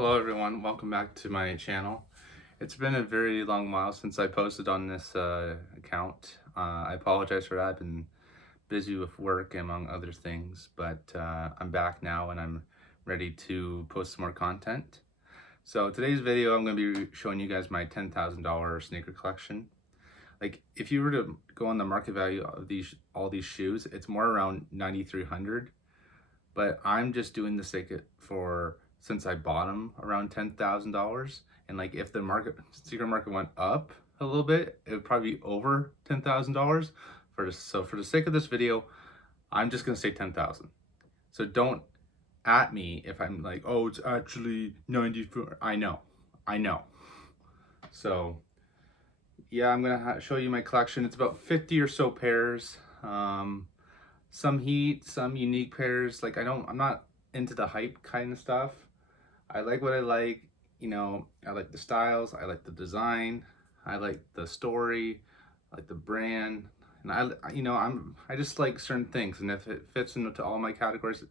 Hello everyone, welcome back to my channel. It's been a very long while since I posted on this account. I apologize for that. I've been busy with work among other things, but I'm back now and I'm ready to post some more content. So today's video I'm going to be showing you guys my $10,000 sneaker collection. Like if you were to go on the market value of all these shoes, it's more around 9,300. But I'm just doing the sake for since I bought them around $10,000, and like if the secret market went up a little bit, it would probably be over $10,000. So for the sake of this video, I'm just gonna say 10,000. So don't at me if I'm like, oh, it's actually 94. I know. So yeah, I'm gonna show you my collection. It's about 50 or so pairs. Some heat, some unique pairs. Like I'm not into the hype kind of stuff. I like what I like, I like the styles, I like the design, I like the story, I like the brand, and I just like certain things, and if it fits into all my categories,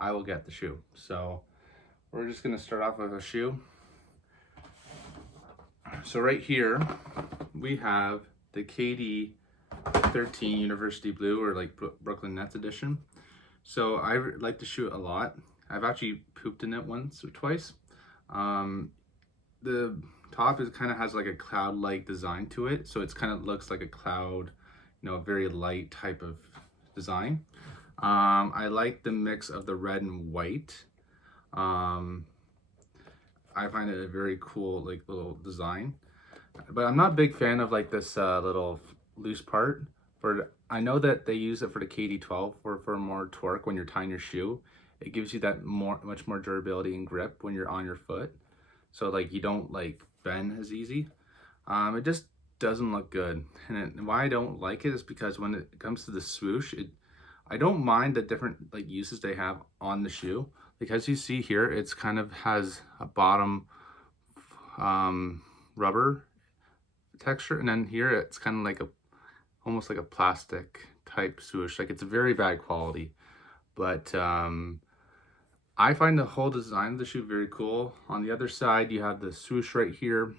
I will get the shoe. So we're just gonna start off with a shoe. So right here we have the KD 13 University Blue, or like Brooklyn Nets edition. So I like the shoe a lot. I've actually pooped in it once or twice. The top kind of has like a cloud-like design to it, so it's kind of looks like a cloud, a very light type of design. I like the mix of the red and white. I find it a very cool like little design, but I'm not a big fan of like this little loose part. I know that they use it for the KD12 for more torque when you're tying your shoe. It gives you that much more durability and grip when you're on your foot, so like you don't like bend as easy. It just doesn't look good, and why I don't like it is because when it comes to the swoosh, I don't mind the different like uses they have on the shoe. Like as you see here, it's kind of has a bottom rubber texture, and then here it's kind of like almost like a plastic type swoosh. Like it's very bad quality, but I find the whole design of the shoe very cool. On the other side, you have the swoosh right here.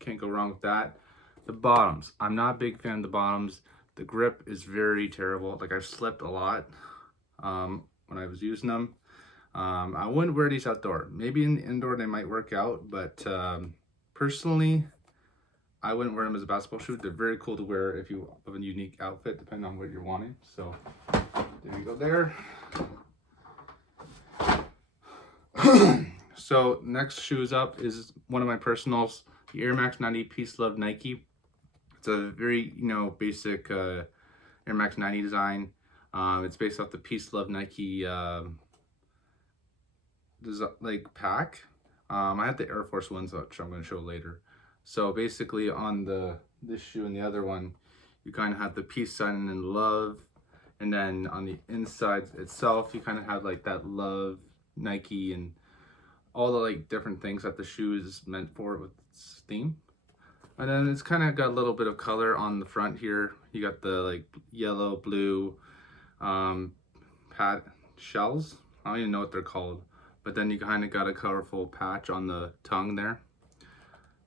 Can't go wrong with that. The bottoms, I'm not a big fan of the bottoms. The grip is very terrible. Like I've slipped a lot when I was using them. I wouldn't wear these outdoor. Maybe in the indoor they might work out, but personally, I wouldn't wear them as a basketball shoe. They're very cool to wear if you have a unique outfit, depending on what you're wanting. So there you go there. So next shoes up is one of my personals, the Air Max 90 Peace Love Nike. It's a very, basic Air Max 90 design. It's based off the Peace Love Nike like pack. I have the Air Force ones, which I'm going to show later. So basically on this shoe and the other one, you kind of have the peace sign and love. And then on the inside itself, you kind of have like that love, Nike, and all the like different things that the shoe is meant for with its theme. And then it's kind of got a little bit of color on the front here. You got the like yellow, blue pad shells. I don't even know what they're called. But then you kind of got a colorful patch on the tongue there.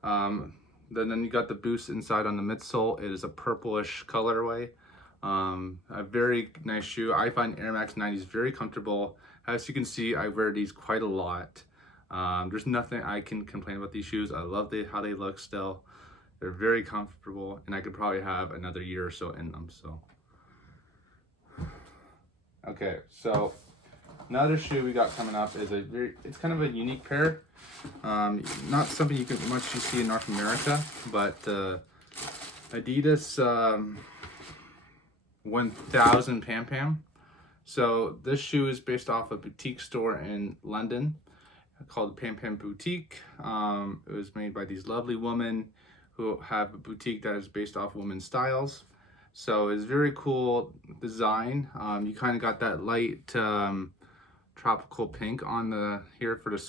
Then you got the boost inside on the midsole. It is a purplish colorway. A very nice shoe. I find Air Max 90s very comfortable. As you can see, I wear these quite a lot. There's nothing I can complain about these shoes. I love how they look still. They're very comfortable, and I could probably have another year or so in them. So, okay, so another shoe we got coming up is it's kind of a unique pair. Not something you can much see in North America, but Adidas 1000 Pam Pam. So this shoe is based off a boutique store in London called Pam Pam Boutique. It was made by these lovely women who have a boutique that is based off women's styles. So it's very cool design. You kind of got that light tropical pink on the here for the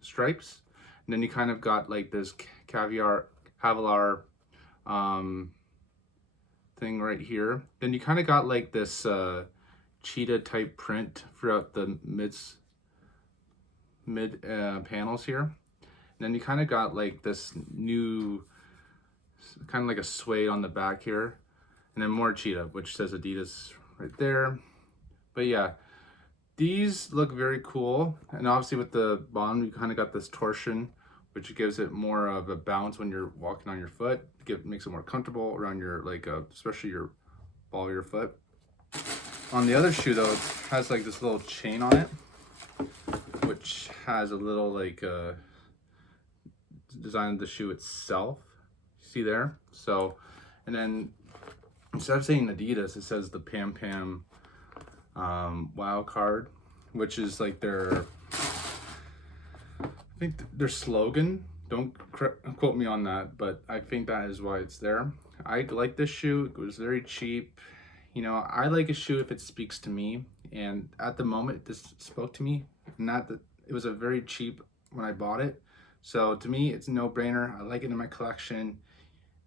stripes, and then you kind of got like this Kevlar thing right here. Then you kind of got like this cheetah type print throughout the mid panels here. And then you kind of got like this new, kind of like a suede on the back here. And then more cheetah, which says Adidas right there. But yeah, these look very cool. And obviously with the bottom, you kind of got this torsion, which gives it more of a bounce when you're walking on your foot. Makes it more comfortable around your, like, especially your ball of your foot. On the other shoe though, it has like this little chain on it, which has a little like design of the shoe itself. See there? So, and then instead of saying Adidas, it says the Pam Pam Wild Card, which is like their, I think their slogan. Don't quote me on that, but I think that is why it's there. I like this shoe. It was very cheap. You know, I like a shoe if it speaks to me, and at the moment this spoke to me. Not that it was a very cheap when I bought it, so to me it's a no-brainer. I like it in my collection,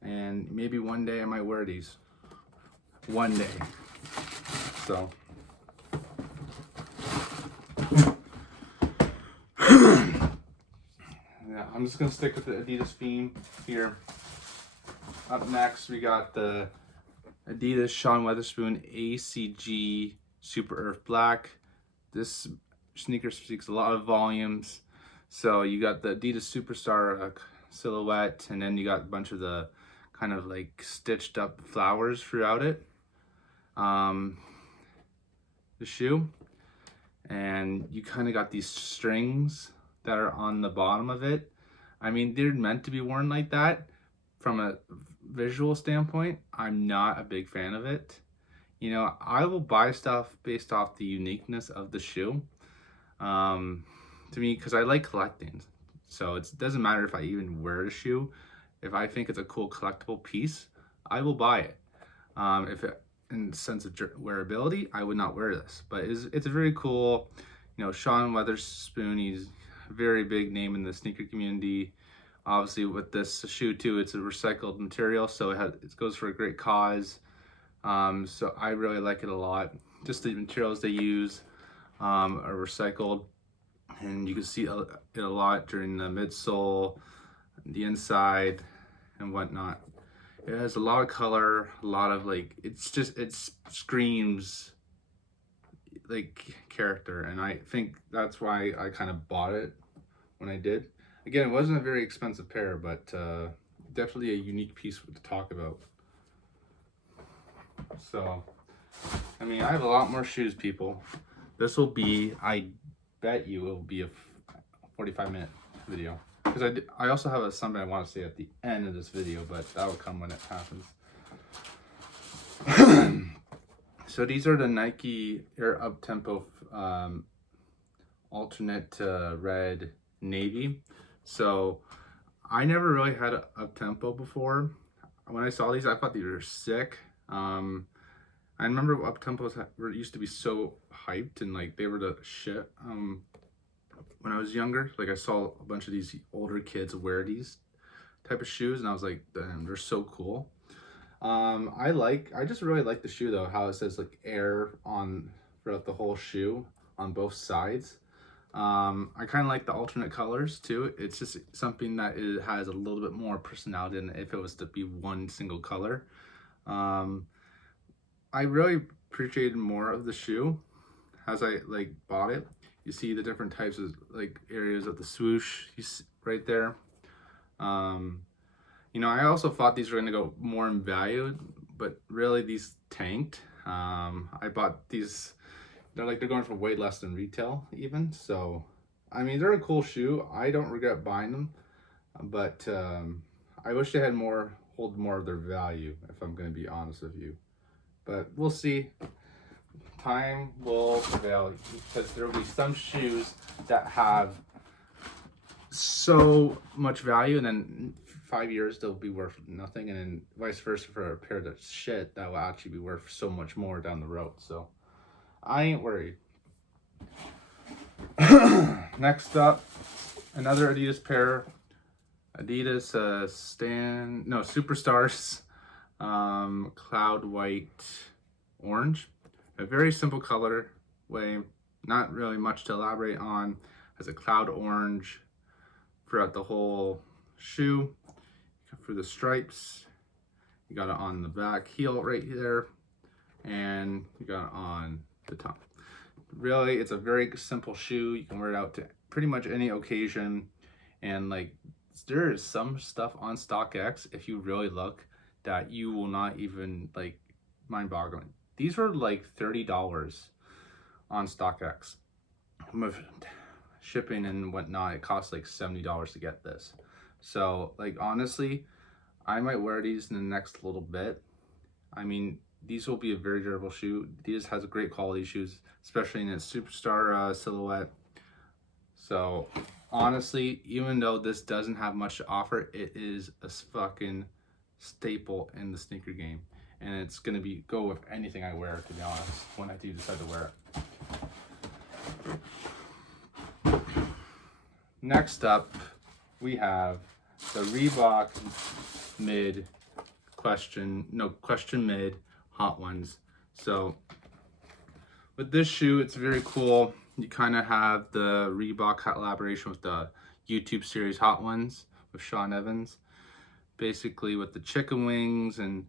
and maybe one day I might wear these. One day. So yeah, I'm just gonna stick with the Adidas theme here. Up next, we got the Adidas Sean Weatherspoon ACG Super Earth Black. This sneaker speaks a lot of volumes. So you got the Adidas Superstar silhouette, and then you got a bunch of the kind of like stitched up flowers throughout it. The shoe. And you kind of got these strings that are on the bottom of it. I mean, they're meant to be worn like that. From a visual standpoint, I'm not a big fan of it. You know, I will buy stuff based off the uniqueness of the shoe. To me, because I like collecting. So it doesn't matter if I even wear the shoe. If I think it's a cool collectible piece, I will buy it. If it, in the sense of wearability, I would not wear this. But it's a very cool, you know, Sean Weatherspoon. He's a very big name in the sneaker community. Obviously with this shoe too, it's a recycled material, so it goes for a great cause. So I really like it a lot. Just the materials they use are recycled, and you can see it a lot during the midsole, the inside, and whatnot. It has a lot of color, a lot of like, it screams like character, and I think that's why I kind of bought it when I did. Again, it wasn't a very expensive pair, but definitely a unique piece to talk about. So, I mean, I have a lot more shoes, people. This will be, I bet you it will be a 45-minute video. Because I also have something I want to say at the end of this video, but that will come when it happens. So these are the Nike Air Uptempo alternate red navy. So I never really had an Uptempo before. When I saw these, I thought these were sick. I remember Uptempos used to be so hyped, and like they were the shit. When I was younger, like I saw a bunch of these older kids wear these type of shoes, and I was like, damn, they're so cool. I just really like the shoe though, how it says like Air on throughout the whole shoe on both sides. I kind of like the alternate colors too. It's just something that it has a little bit more personality than if it was to be one single color. I really appreciated more of the shoe as I like bought it. You see the different types of like areas of the swoosh right there. You know, I also thought these were going to go more in value, but really these tanked. I bought these, they're going for way less than retail even. So, I mean, they're a cool shoe. I don't regret buying them, but I wish they had hold more of their value, if I'm going to be honest with you. But we'll see. Time will prevail, because there will be some shoes that have so much value, and then 5 years they'll be worth nothing, and then vice versa for a pair that's shit that will actually be worth so much more down the road. So I ain't worried. Next up, another Adidas pair. Adidas Superstars Cloud White Orange. A very simple color way, not really much to elaborate on. has a cloud orange throughout the whole shoe. For the stripes, you got it on the back heel right there, and you got it on the top. Really, it's a very simple shoe. You can wear it out to pretty much any occasion. And like, there is some stuff on StockX, if you really look, that you will not even like, mind-boggling. These were like $30 on StockX. With shipping and whatnot, it costs like $70 to get this. So like, honestly, I might wear these in the next little bit. I mean, these will be a very durable shoe. These has a great quality shoes, especially in its superstar silhouette. So honestly, even though this doesn't have much to offer, it is a fucking staple in the sneaker game, and it's gonna go with anything I wear, to be honest, when I do decide to wear it. Next up, we have the Reebok question mid hot ones. So with this shoe, it's very cool. You kind of have the Reebok collaboration with the YouTube series Hot Ones with Sean Evans, basically with the chicken wings, and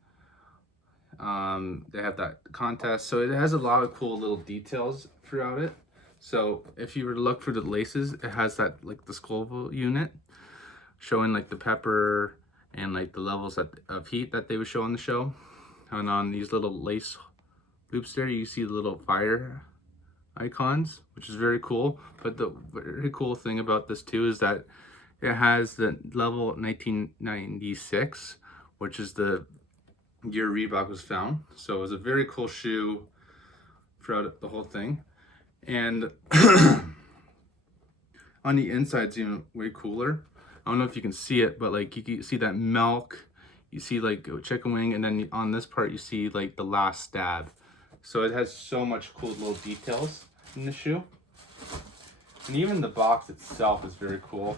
they have that contest. So it has a lot of cool little details throughout it. So if you were to look for the laces, it has that like the Scoville unit showing like the pepper and like the levels of heat that they would show on the show. And on these little lace loops there, you see the little fire icons, which is very cool. But the very cool thing about this too is that it has the level 1996, which is the year Reebok was found. So it was a very cool shoe throughout the whole thing. And on the inside, it's even way cooler. I don't know if you can see it, but like you can see that milk, you see like a chicken wing, and then on this part you see like the last stab. So it has so much cool little details in the shoe. And even the box itself is very cool.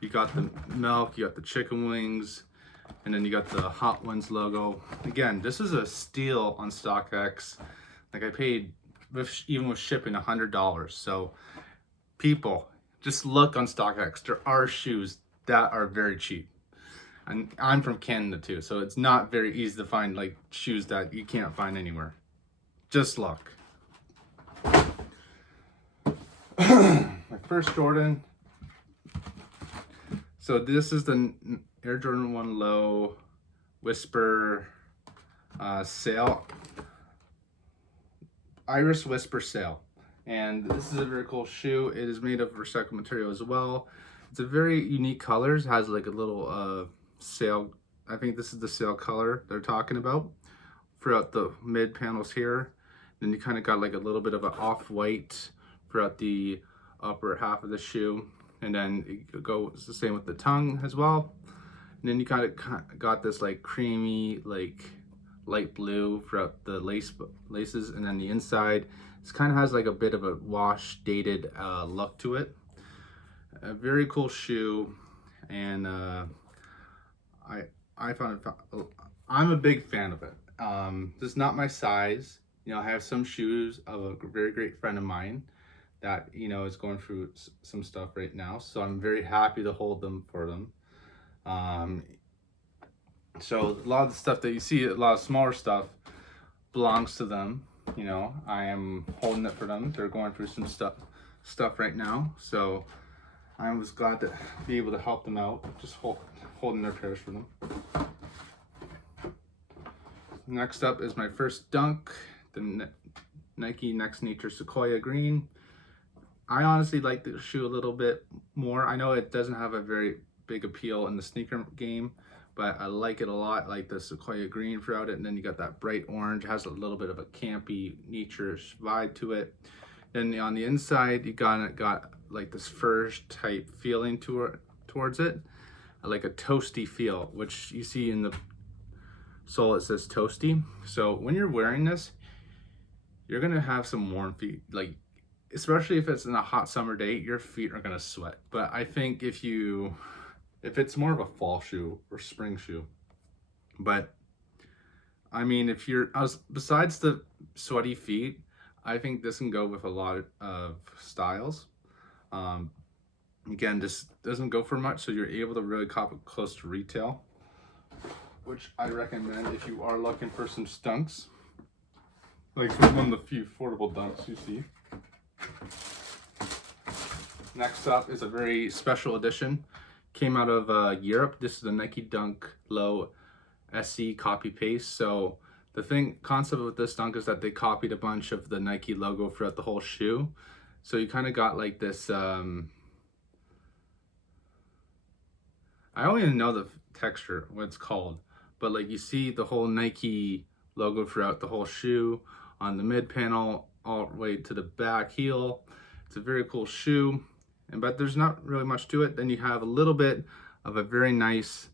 You got the milk, you got the chicken wings, and then you got the Hot Ones logo. Again, this is a steal on StockX. Like, I paid, even with shipping, $100. So people, just look on StockX. There are shoes that are very cheap. And I'm from Canada too, so it's not very easy to find like shoes that you can't find anywhere. Just look. My first Jordan. So this is the Air Jordan 1 Low Whisper Sail. Iris Whisper Sail. And this is a very cool shoe. It is made of recycled material as well. It's a very unique colors. It has like a little sail. I think this is the sail color they're talking about throughout the mid panels here. Then you kind of got like a little bit of an off-white throughout the upper half of the shoe. And then it goes the same with the tongue as well. And then you kind of got this like creamy, like light blue throughout the laces. And then the inside, this kind of has like a bit of a wash dated look to it. A very cool shoe. And I found it, I'm a big fan of it. This is not my size. You know, I have some shoes of a very great friend of mine that, you know, is going through some stuff right now. So I'm very happy to hold them for them. So a lot of the stuff that you see, a lot of smaller stuff, belongs to them. You know, I am holding it for them. They're going through some stuff right now. So I was glad to be able to help them out, just holding their pairs for them. Next up is my first Dunk, the Nike Next Nature Sequoia Green. I honestly like the shoe a little bit more. I know it doesn't have a very big appeal in the sneaker game, but I like it a lot. I like the Sequoia Green throughout it, and then you got that bright orange. It has a little bit of a campy, nature-ish vibe to it. Then on the inside, you got like this fur type feeling towards it, like a toasty feel, which you see in the sole. It says toasty. So when you're wearing this, you're gonna have some warm feet, like especially if it's in a hot summer day, your feet are gonna sweat. But I think if it's more of a fall shoe or spring shoe, but I mean, if you're besides the sweaty feet, I think this can go with a lot of styles. Again, this doesn't go for much, so you're able to really cop it close to retail, which I recommend if you are looking for some stunks. Like one of the few affordable dunks you see. Next up is a very special edition. Came out of Europe. This is the Nike Dunk Low SE copy paste. So the concept with this dunk is that they copied a bunch of the Nike logo throughout the whole shoe. So you kind of got like this, I don't even know the texture, what it's called, but like you see the whole Nike logo throughout the whole shoe on the mid panel all the way to the back heel. It's a very cool shoe, but there's not really much to it. Then you have a little bit of a very nice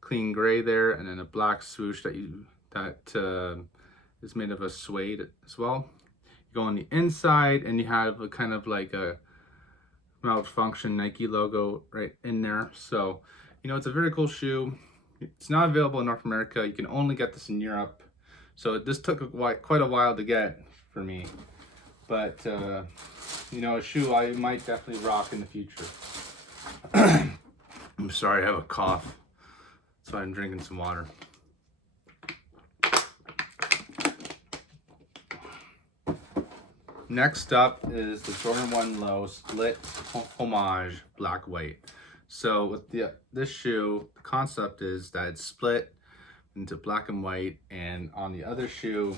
clean gray there, and then a black swoosh that is made of a suede as well. You go on the inside and you have a kind of like a malfunction Nike logo right in there. So, you know, it's a very cool shoe. It's not available in North America. You can only get this in Europe. So this took quite a while to get for me. But, you know, a shoe I might definitely rock in the future. I'm sorry, I have a cough. So I'm drinking some water. Next up is the Jordan 1 Low Split Homage Black White. So with this shoe, the concept is that it's split into black and white, and on the other shoe,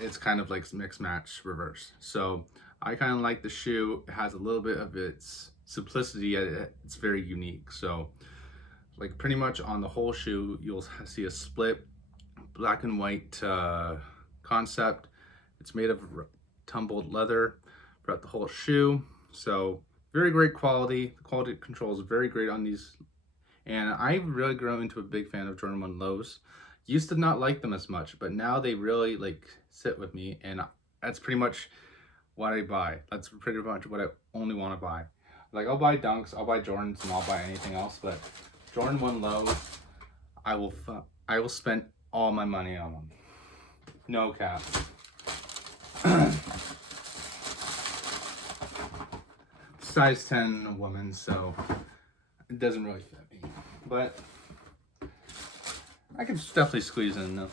it's kind of like mix match reverse. So I kind of like the shoe. It has a little bit of its simplicity. It's very unique. So like pretty much on the whole shoe, you'll see a split black and white concept. It's made of tumbled leather throughout the whole shoe. So very great quality. The quality control is very great on these. And I've really grown into a big fan of Jordan 1 Lows. Used to not like them as much, but now they really like sit with me, and that's pretty much what I buy. That's pretty much what I only want to buy. Like I'll buy Dunks, I'll buy Jordans, and I'll buy anything else, but Jordan 1 Lows, I will spend all my money on them. No cap. Size 10 woman, so it doesn't really fit me, but I can definitely squeeze in though.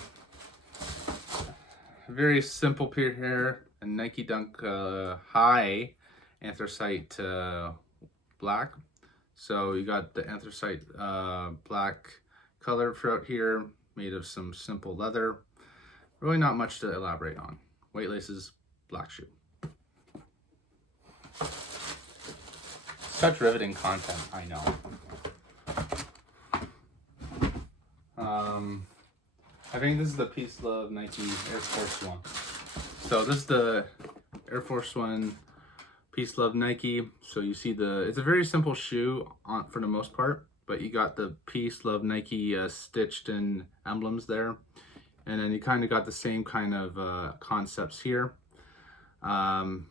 Very simple pair here, a Nike Dunk High Anthracite black. So you got the anthracite black color throughout here, made of some simple leather. Really not much to elaborate on. White laces, black shoe. Such riveting content, I know. I think this is the Peace Love Nike Air Force One. So this is the Air Force One Peace Love Nike. So you see it's a very simple shoe for the most part, but you got the Peace Love Nike stitched in emblems there. And then you kind of got the same kind of concepts here. And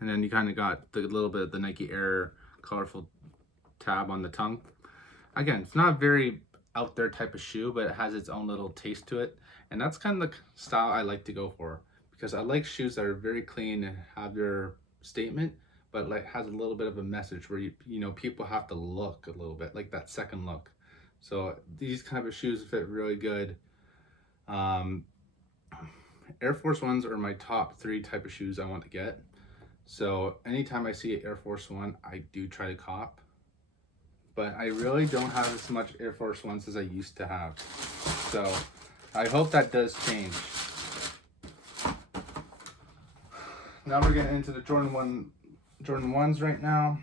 then you kind of got the little bit of the Nike Air colorful tab on the tongue. Again, it's not a very out there type of shoe, but it has its own little taste to it. And that's kind of the style I like to go for, because I like shoes that are very clean and have their statement, but like has a little bit of a message where you know people have to look a little bit, like that second look. So these kind of shoes fit really good. Air Force Ones are my top 3 type of shoes I want to get. So anytime I see an Air Force One, I do try to cop. But I really don't have as much Air Force Ones as I used to have. So I hope that does change. Now we're getting into the Jordan 1s right now.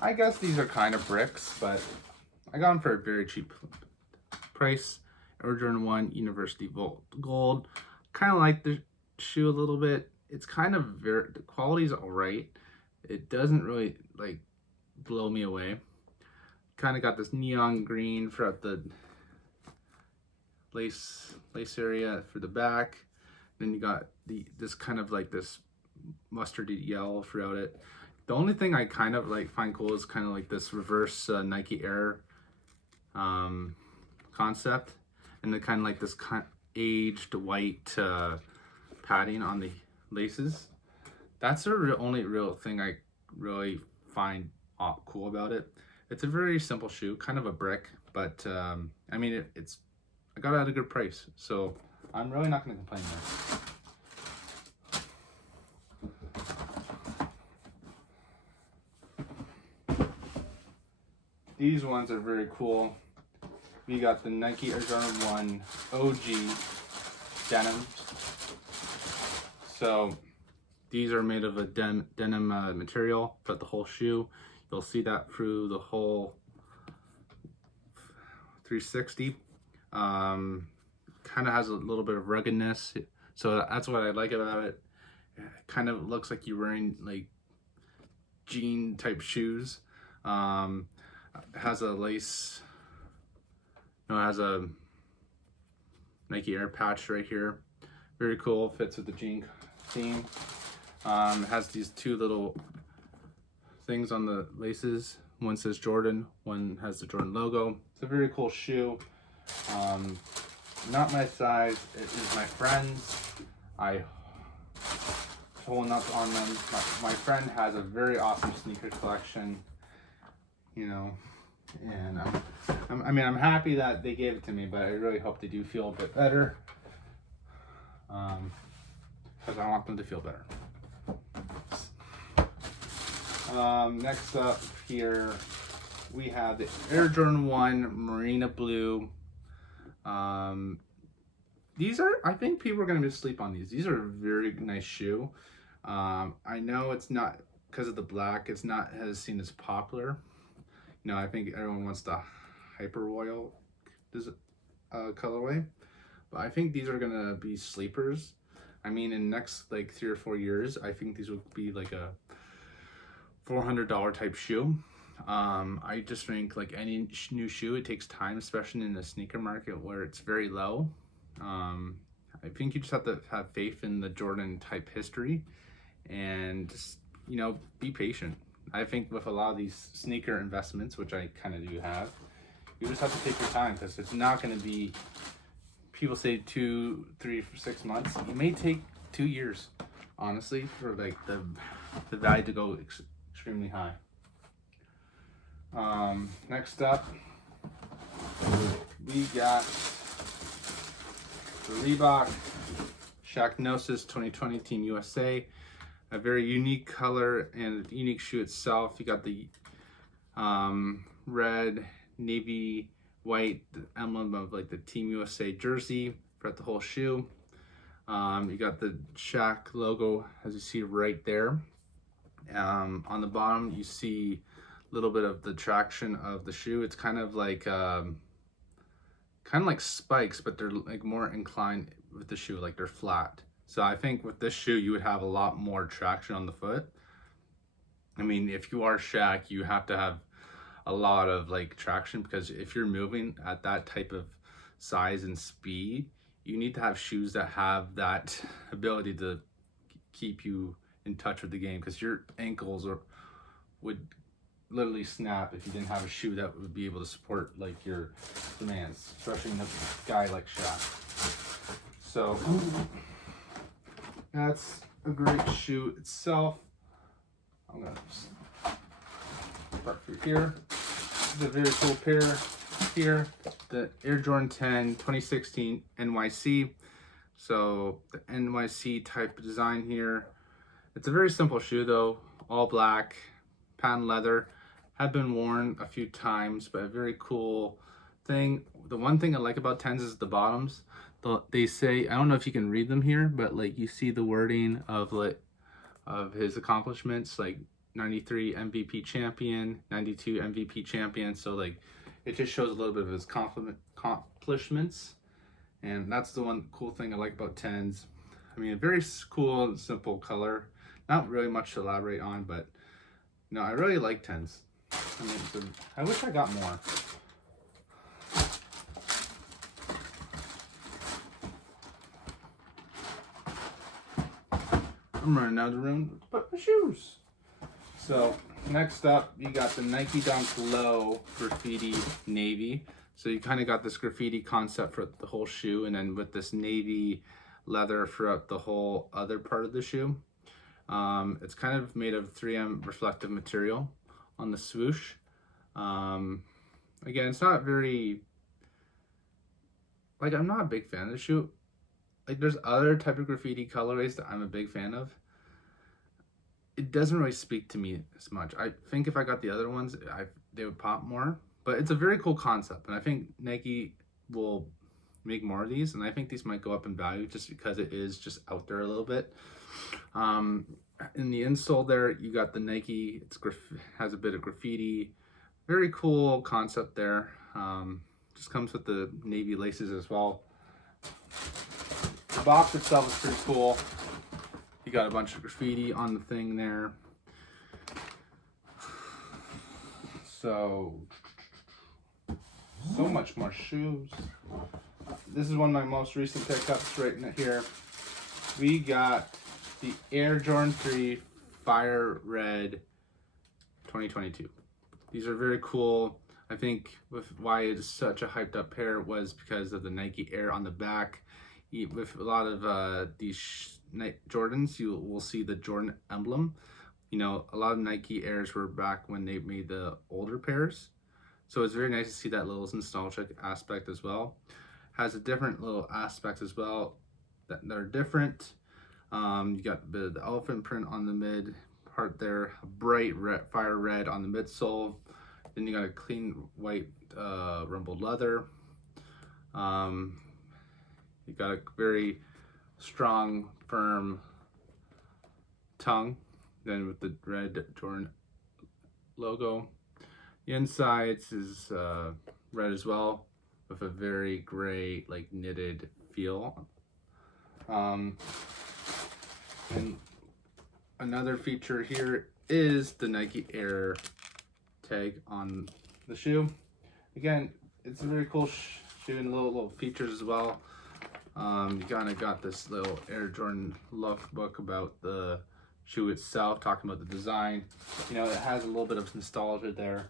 I guess these are kind of bricks, but I got them for a very cheap price. Air Jordan 1 University Volt Gold. Kind of like the shoe a little bit. It's kind of the quality's alright. It doesn't really like blow me away. Kind of got this neon green throughout the lace area for the back. Then you got this kind of like this mustardy yellow throughout it. The only thing I kind of like find cool is kind of like this reverse Nike Air concept, and then kind of like this aged white padding on the laces. That's the only real thing I really find cool about it. It's a very simple shoe, kind of a brick, but I mean, it's I got it at a good price, so I'm really not going to complain there. These ones are very cool. We got the Nike Air Jordan 1 OG denim. So these are made of a denim material throughout the whole shoe. You'll see that through the whole 360. Kind of has a little bit of ruggedness. So that's what I like about it. It kind of looks like you're wearing like jean type shoes. It has a lace, it has a Nike Air patch right here. Very cool, fits with the jean theme. It has these two little things on the laces. One says Jordan, one has the Jordan logo. It's a very cool shoe. Not my size, it is my friend's. I pulling up on them. My friend has a very awesome sneaker collection, you know, and I'm happy that they gave it to me, but I really hope they do feel a bit better, because I want them to feel better. Next up here, we have the Air Jordan 1 Marina Blue. These are, I think people are going to sleep on these. These are a very nice shoe. I know it's not, because of the black, it's not as seen as popular. You know, I think everyone wants the Hyper Royal colorway, but I think these are going to be sleepers. I mean, in the next like 3 or 4 years, I think these will be like a $400 type shoe. I just think like any new shoe, it takes time, especially in the sneaker market where it's very low. I think you just have to have faith in the Jordan type history and just, you know, be patient. I think with a lot of these sneaker investments, which I kind of do have, you just have to take your time, because it's not going to be, people say 2, 3, 6 months. It may take 2 years, honestly, for like the value to go extremely high. Next up, we got the Reebok Shacknosis 2020 Team USA. A very unique color and a unique shoe itself. You got the red, navy, white, the emblem of like the Team USA jersey throughout the whole shoe. You got the Shaq logo, as you see right there. On the bottom, you see a little bit of the traction of the shoe. It's kind of like spikes, but they're like more inclined with the shoe, like they're flat. So I think with this shoe, you would have a lot more traction on the foot. I mean, if you are Shaq, you have to have a lot of like traction, because if you're moving at that type of size and speed, you need to have shoes that have that ability to keep you in touch with the game, because your ankles would literally snap if you didn't have a shoe that would be able to support like your demands, especially in a guy like Shaq. So that's a great shoe itself. I'm gonna just start through here. This is a very cool pair here, the Air Jordan 10 2016 NYC. So the NYC type of design here. It's a very simple shoe though, all black, patent leather. Have been worn a few times, but a very cool thing. The one thing I like about 10s is the bottoms. They say, I don't know if you can read them here, but like you see the wording of like of his accomplishments, like 93 MVP champion, 92 MVP champion. So like it just shows a little bit of his accomplishments, and that's the one cool thing I like about 10s. I mean, a very cool and simple color. Not really much to elaborate on, but no, I really like 10s. I mean, I wish I got more. I'm running out of room to put my shoes. So next up, you got the Nike Dunk Low Graffiti Navy. So you kind of got this graffiti concept for the whole shoe, and then with this navy leather throughout the whole other part of the shoe. It's kind of made of 3M reflective material on the swoosh. Again, it's not very, like, I'm not a big fan of the shoe. Like, there's other type of graffiti colorways that I'm a big fan of. It doesn't really speak to me as much. I think if I got the other ones, they would pop more. But it's a very cool concept, and I think Nike will make more of these, and I think these might go up in value just because it is just out there a little bit. In the insole there, you got the Nike. Has a bit of graffiti. Very cool concept there. Just comes with the navy laces as well. The box itself is pretty cool. You got a bunch of graffiti on the thing there. So much more shoes. This is one of my most recent pickups right in here. We got the Air Jordan 3 Fire Red 2022. These are very cool. I think with why it's such a hyped up pair was because of the Nike Air on the back. With a lot of these Jordans, you will see the Jordan emblem. You know, a lot of Nike Airs were back when they made the older pairs. So it's very nice to see that little nostalgic aspect as well. Has a different little aspects as well that are different. You got a bit of the elephant print on the mid part there, a bright red, fire red on the midsole. Then you got a clean white rumbled leather. You got a very strong, firm tongue. Then with the red Jordan logo. The insides is red as well, with a very gray, like knitted feel. And another feature here is the Nike Air tag on the shoe. Again, it's a very cool shoe and little features as well. You kind of got this little Air Jordan lookbook about the shoe itself, talking about the design. You know, it has a little bit of nostalgia there.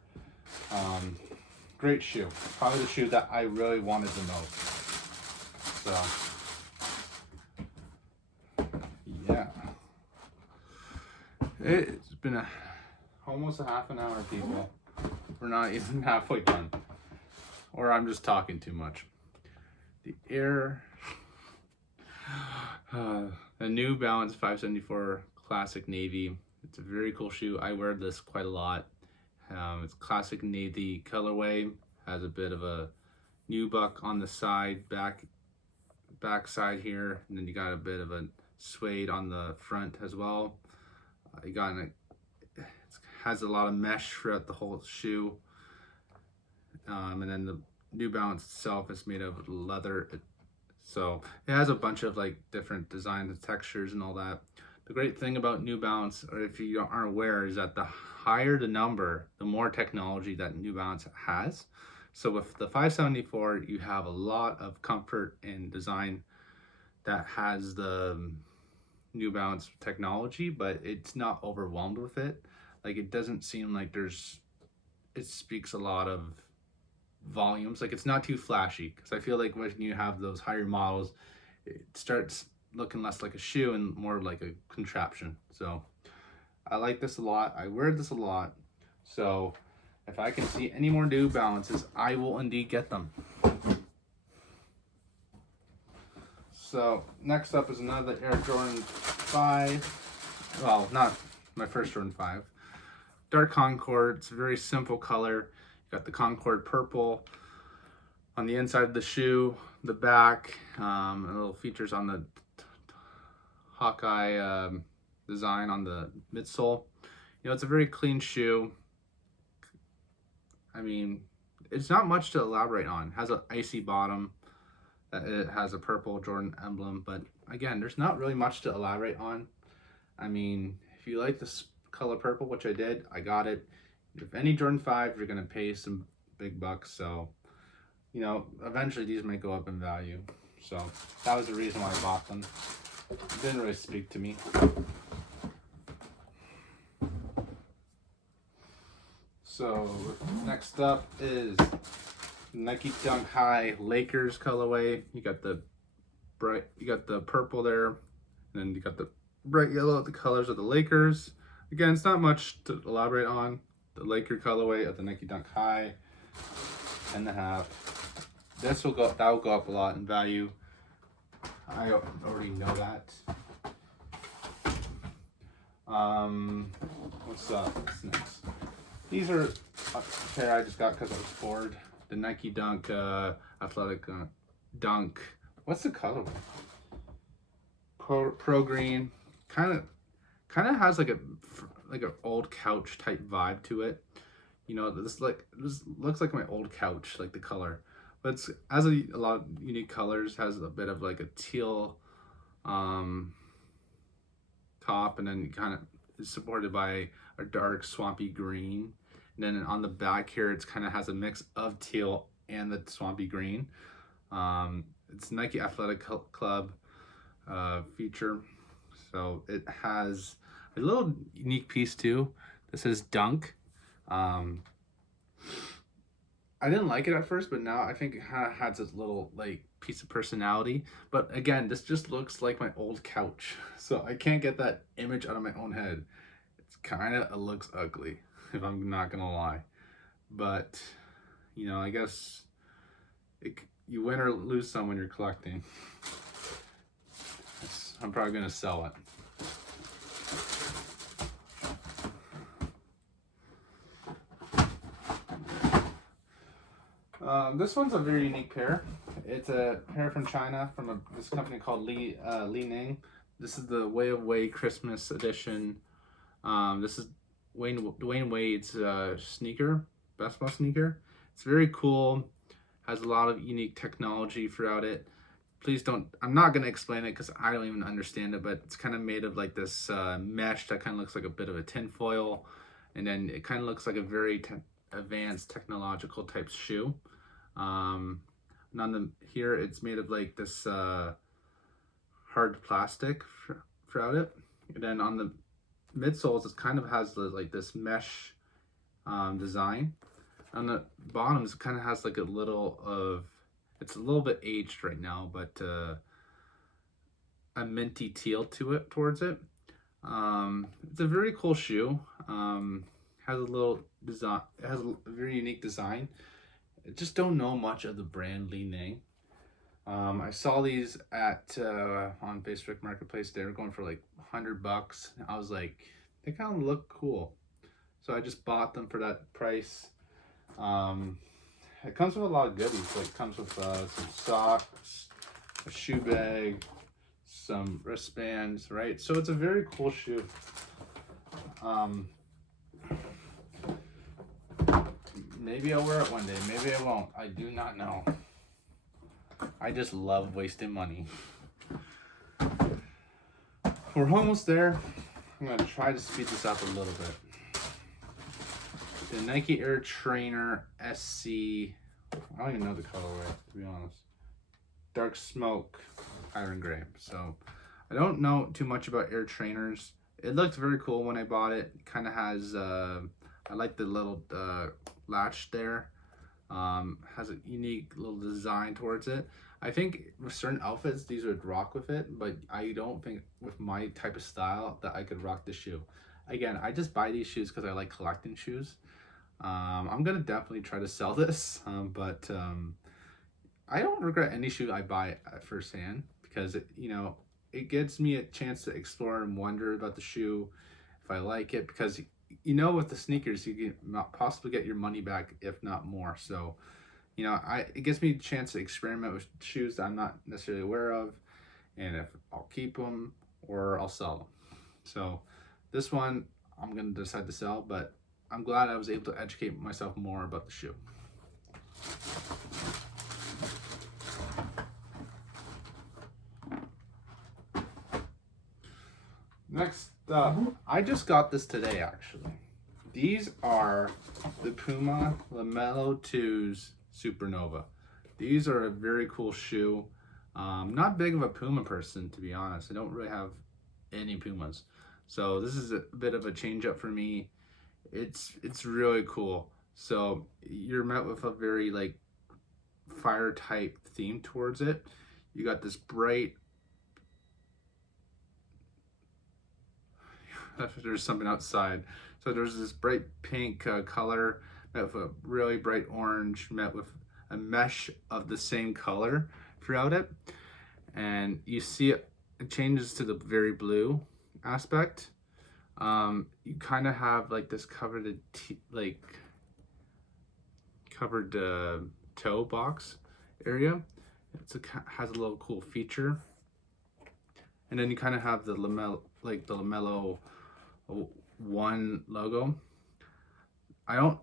Great shoe. Probably the shoe that I really wanted the most. So, yeah. It's been almost a half an hour, people. We're not even halfway done. Or I'm just talking too much. The Air... the New Balance 574 Classic Navy. It's a very cool shoe. I wear this quite a lot. It's classic navy colorway. Has a bit of a nubuck on the side, back side here, and then you got a bit of a suede on the front as well. You got it has a lot of mesh throughout the whole shoe, and then the New Balance itself is made of leather. So it has a bunch of like different designs and textures and all that. The great thing about New Balance, or if you aren't aware, is that the higher the number, the more technology that New Balance has. So with the 574, you have a lot of comfort and design that has the New Balance technology, but it's not overwhelmed with it. Like, it doesn't seem like it speaks a lot of volumes. Like, it's not too flashy, because I feel like when you have those higher models, it starts looking less like a shoe and more like a contraption. So I like this a lot. I wear this a lot. So if I can see any more New Balances, I will indeed get them. So next up is another Air Jordan 5. Well, not my first Jordan 5. Dark Concord. It's a very simple color. You got the Concord purple on the inside of the shoe, the back, and little features on the Hawkeye design on the midsole. You know, it's a very clean shoe. I mean, it's not much to elaborate on. It has an icy bottom. It has a purple Jordan emblem, but again, there's not really much to elaborate on. I mean, if you like this color purple, which I did, I got it. If any Jordan 5, you're gonna pay some big bucks. So, you know, eventually these might go up in value. So that was the reason why I bought them. It didn't really speak to me. So next up is Nike Dunk High Lakers colorway. You got the purple there, and then you got the bright yellow, the colors of the Lakers. Again, it's not much to elaborate on. The Laker colorway of the Nike Dunk High, 10.5. This will go. That will go up a lot in value. I already know that. What's next? These are a pair I just got because I was bored. The Nike Dunk Athletic Dunk. What's the colorway? Pro green. Kind of has like an old couch type vibe to it. You know, this looks like my old couch, like the color. But it's has a lot of unique colors. Has a bit of like a teal top, and then kind of is supported by a dark swampy green. And then on the back here, it's kind of has a mix of teal and the swampy green. It's Nike Athletic Club feature. So it has a little unique piece too. This is Dunk. I didn't like it at first, but now I think it kind of has this little like piece of personality. But again, this just looks like my old couch, so I can't get that image out of my own head. It's kind of, it looks ugly, if I'm not gonna lie. But you know, I guess you win or lose some when you're collecting. I'm probably gonna sell it. This one's a very unique pair. It's a pair from China from this company called Li Ning. This is the Way of Wei Christmas edition. This is Dwayne Wade's sneaker, basketball sneaker. It's very cool. Has a lot of unique technology throughout it. Please don't. I'm not gonna explain it because I don't even understand it. But it's kind of made of like this mesh that kind of looks like a bit of a tin foil, and then it kind of looks like a very advanced technological type shoe. And on here it's made of like this hard plastic throughout it, and then on the midsoles it kind of has like this mesh design. On the bottoms it kind of has like a little of, it's a little bit aged right now, but a minty teal to it towards it. It's a very cool shoe. Has a little design. It has a very unique design. I just don't know much of the brand Li Ning. I saw these at on Facebook Marketplace. They were going for like $100. I was like, they kind of look cool, so I just bought them for that price. It comes with a lot of goodies. Like, it comes with some socks, a shoe bag, some wristbands, right? So it's a very cool shoe. Maybe I'll wear it one day. Maybe I won't. I do not know. I just love wasting money. We're almost there. I'm going to try to speed this up a little bit. The Nike Air Trainer SC. I don't even know the colorway, to be honest. Dark Smoke Iron Gray. So I don't know too much about Air Trainers. It looked very cool when I bought it. It kind of has, I like the little latch there. Has a unique little design towards it. I think with certain outfits these would rock with it, but I don't think with my type of style that I could rock the shoe. Again, I just buy these shoes because I like collecting shoes. I'm gonna definitely try to sell this, but I don't regret any shoe I buy at first hand, because it gives me a chance to explore and wonder about the shoe if I like it, because with the sneakers you can possibly get your money back, if not more. So it gives me a chance to experiment with shoes that I'm not necessarily aware of, and if I'll keep them or I'll sell them. So this one I'm gonna decide to sell, but I'm glad I was able to educate myself more about the shoe. Next up, I just got this today actually. These are the Puma Lamello 2s Supernova. These are a very cool shoe. Not big of a Puma person, to be honest. I don't really have any Pumas. So this is a bit of a change up for me. It's really cool. So you're met with a very like fire type theme towards it. You got this bright there's something outside. So there's this bright pink color met with a really bright orange met with a mesh of the same color throughout it. And you see it changes to the very blue aspect. You kind of have like this covered covered toe box area. Has a little cool feature, and then you kind of have the Lamello one logo. I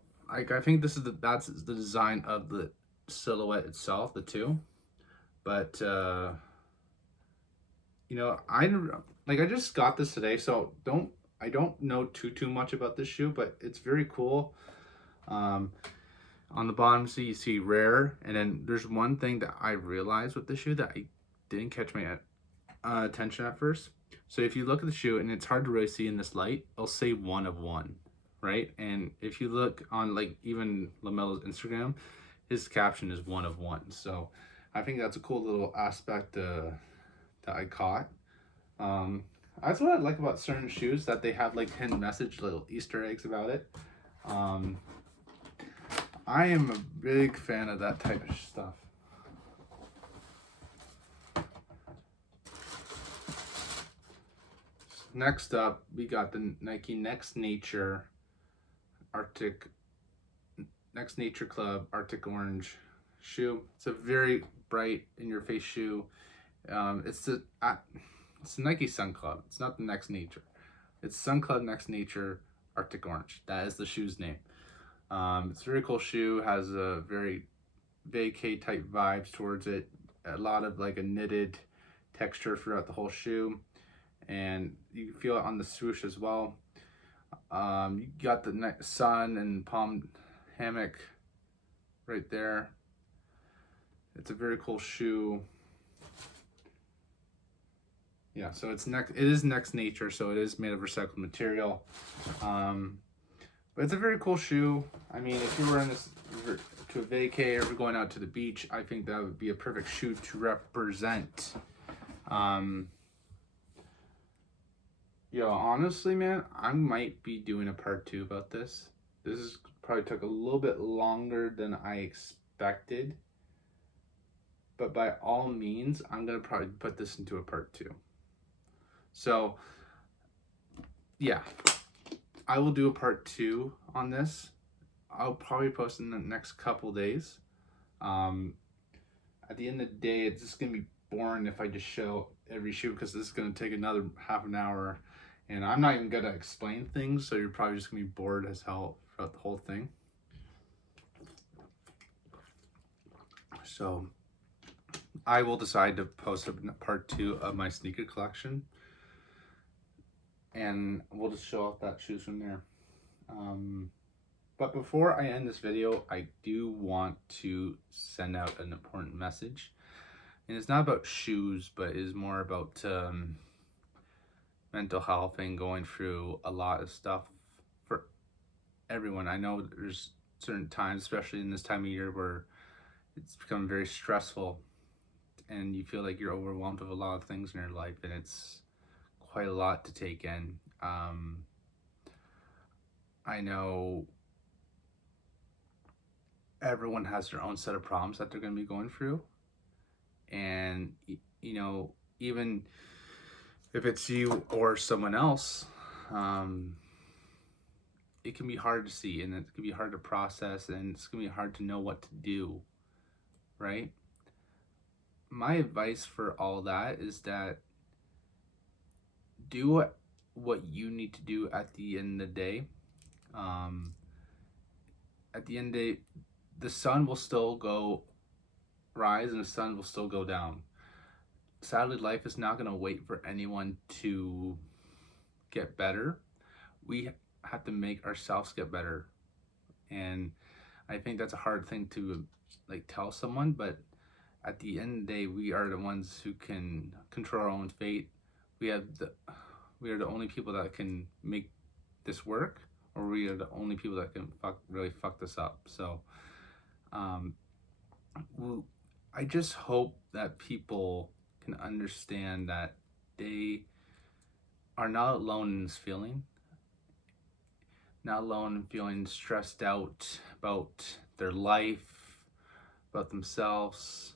think this is that's the design of the silhouette itself, the two, but you know, I just got this today, so I don't know too much about this shoe, but it's very cool. On the bottom, so you see rare, and then there's one thing that I realized with the shoe that I didn't catch my attention at first. So if you look at the shoe, and it's hard to really see in this light, it'll say 1 of 1, right? And if you look on like even Lamello's Instagram, his caption is 1 of 1. So I think that's a cool little aspect that I caught. That's what I like about certain shoes, that they have like hidden message, little Easter eggs about it. I am a big fan of that type of stuff. Next up, we got the Nike Next Nature Club Arctic Orange shoe. It's a very bright in your face shoe. It's the Nike Sun Club. It's not the Next Nature. It's Sun Club Next Nature Arctic Orange. That is the shoe's name. It's a very cool shoe. Has a very vacay type vibes towards it. A lot of like a knitted texture throughout the whole shoe, and you can feel it on the swoosh as well. You got the sun and palm hammock right there. It's a very cool shoe. Yeah, so it is Next Nature, so it is made of recycled material. But it's a very cool shoe. I mean, if you were in this to a vacay or going out to the beach, I think that would be a perfect shoe to represent. Yo, honestly, man, I might be doing a part 2 about this. This is probably took a little bit longer than I expected. But by all means, I'm going to probably put this into a part 2. So, yeah. I will do a part 2 on this. I'll probably post in the next couple days. At the end of the day, it's just going to be boring if I just show every shoe, because this is going to take another half an hour. And I'm not even going to explain things, so you're probably just going to be bored as hell throughout the whole thing. So I will decide to post a part 2 of my sneaker collection, and we'll just show off that shoes from there. But before I end this video, I do want to send out an important message. And it's not about shoes, but it is more about mental health and going through a lot of stuff for everyone. I know there's certain times, especially in this time of year, where it's become very stressful and you feel like you're overwhelmed with a lot of things in your life, and it's quite a lot to take in. I know everyone has their own set of problems that they're going to be going through, and you know, even if it's you or someone else, it can be hard to see, and it can be hard to process, and it's going to be hard to know what to do, right? My advice for all that is that do what you need to do at the end of the day. At the end of the day, the sun will still go rise and the sun will still go down. Sadly, life is not going to wait for anyone to get better. We have to make ourselves get better. And I think that's a hard thing to like tell someone, but at the end of the day, we are the ones who can control our own fate. We are the only people that can make this work, or we are the only people that can really fuck this up. So I just hope that people can understand that they are not alone in this feeling, not alone in feeling stressed out about their life, about themselves,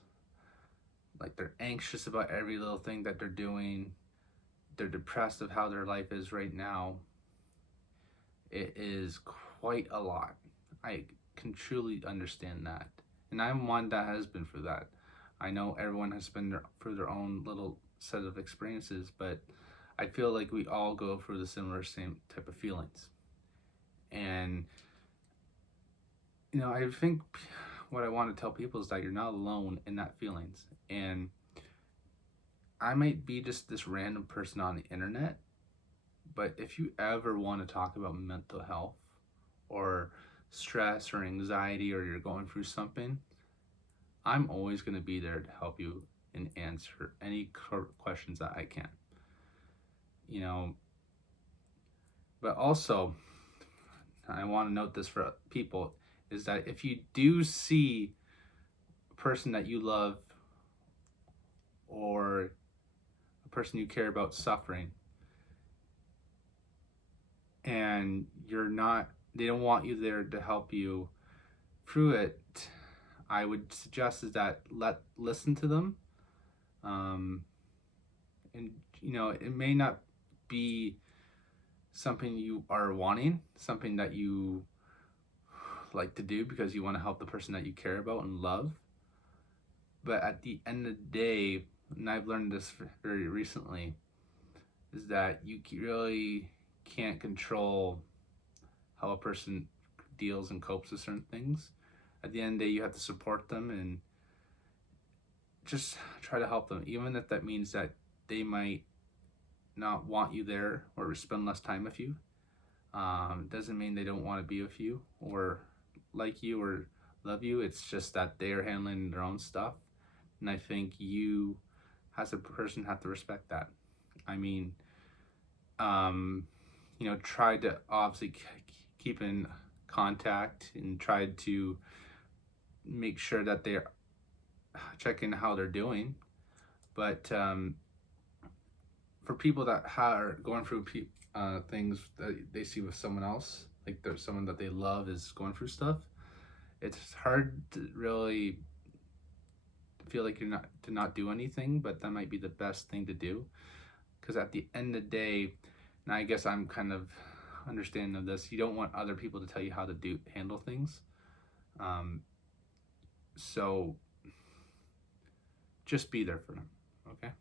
like they're anxious about every little thing that they're doing, they're depressed of how their life is right now. It is quite a lot. I can truly understand that. And I'm one that has been through that. I know everyone has been through their own little set of experiences, but I feel like we all go through the similar same type of feelings. And, I think what I want to tell people is that you're not alone in that feelings. And I might be just this random person on the internet, but if you ever want to talk about mental health or stress or anxiety, or you're going through something, I'm always going to be there to help you and answer any questions that I can. But also, I want to note this for people, is that if you do see a person that you love or a person you care about suffering, and they don't want you there to help you through it, I would suggest is that listen to them. And it may not be something you are wanting, something that you like to do because you want to help the person that you care about and love. But at the end of the day, and I've learned this very recently, is that you really can't control how a person deals and copes with certain things. At the end of the day, you have to support them and just try to help them, even if that means that they might not want you there or spend less time with you. Doesn't mean they don't want to be with you or like you or love you. It's just that they are handling their own stuff, and I think you, as a person, have to respect that. I mean, try to obviously keep in contact and try to make sure that they're checking how they're doing. But for people that are going through things that they see with someone else, like there's someone that they love is going through stuff, it's hard to really feel like you're not to not do anything, but that might be the best thing to do, because at the end of the day, and I guess I'm kind of understanding of this, you don't want other people to tell you how to handle things. So just be there for them, okay?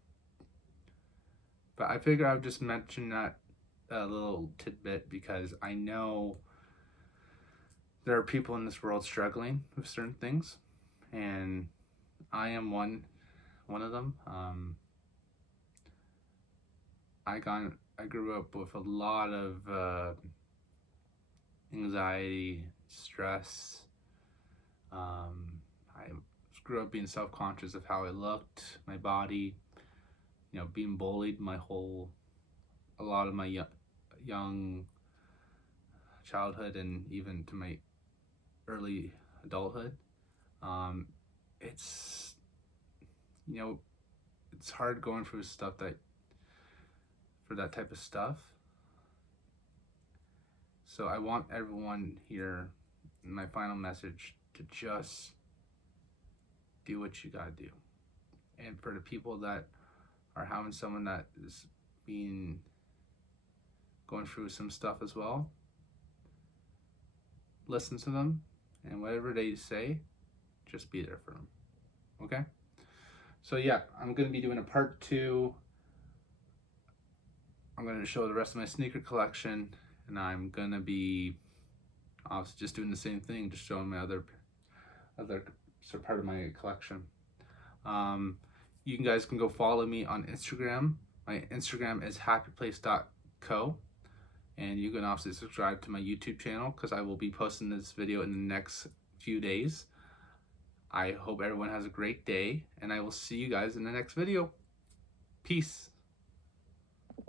But I figure I would just mention that a little tidbit because I know there are people in this world struggling with certain things, and I am one of them. I grew up with a lot of anxiety, stress. I grew up being self-conscious of how I looked, my body. Being bullied a lot of my young childhood and even to my early adulthood. It's it's hard going through stuff for that type of stuff. So I want everyone here, my final message, to just do what you gotta do. And for the people that are having someone that is going through some stuff as well, listen to them, and whatever they say, just be there for them. Okay? So yeah, I'm gonna be doing a part 2. I'm gonna show the rest of my sneaker collection, and I'm gonna be obviously just doing the same thing, just showing my other part of my collection. You guys can go follow me on Instagram. My Instagram is happyplace.co, and you can also subscribe to my YouTube channel because I will be posting this video in the next few days. I hope everyone has a great day, and I will see you guys in the next video. Peace.